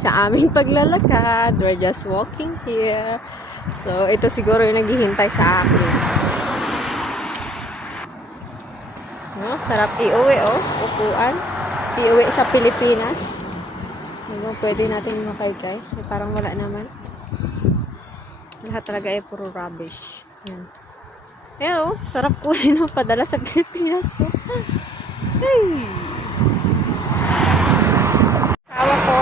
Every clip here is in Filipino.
sa aming paglalakad. We're just walking here. So, ito siguro yung naghihintay sa akin. No? Sarap iuwi, oh. Upuan. Iuwi sa Pilipinas. Ano, pwede natin makaykay. Parang wala naman. Lahat talaga ay puro rubbish. Yan. Pero, sarap kunin mo padala sa Pilipinas. Oh. Hey! Asawa ko,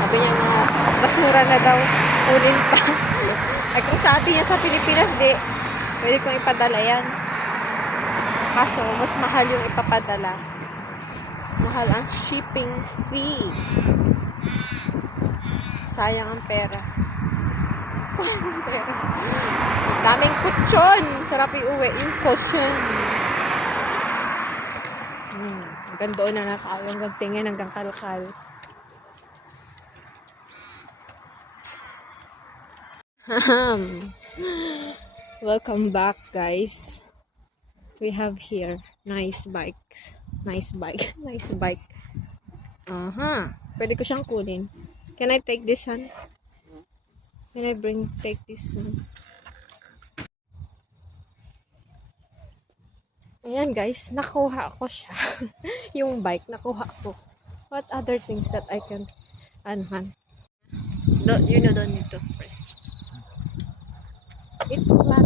sabi niya mga basura na daw. Kunin pa. Ay kung sa atin yan sa Pilipinas, di. Pwede kong ipadala yan. Kaso, mas mahal yung ipapadala. Mahal ang shipping fee. Sayang ang pera. Sayang ang pera. Daming kutsyon. Sarap iuwi. Yung kutsyon. Hanggang doon na nakaaw. Hanggang tingin. Hanggang kalkal. Welcome back, guys. We have here nice bikes. Nice bike. Nice bike. Pwede ko siyang kunin. Can I take this one? Can I take this one? Ayan guys, nakuha ko siya. Yung bike, nakuha ko. What other things that I can you don't need to press. It's flat.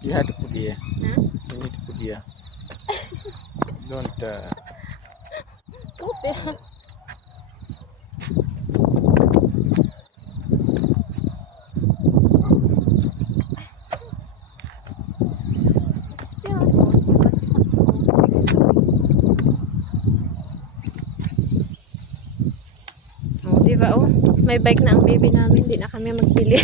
You have to put here. Huh? You need to put here. Don't. Put it. Diba, oh, may bike na ang baby namin, di na kami magpili.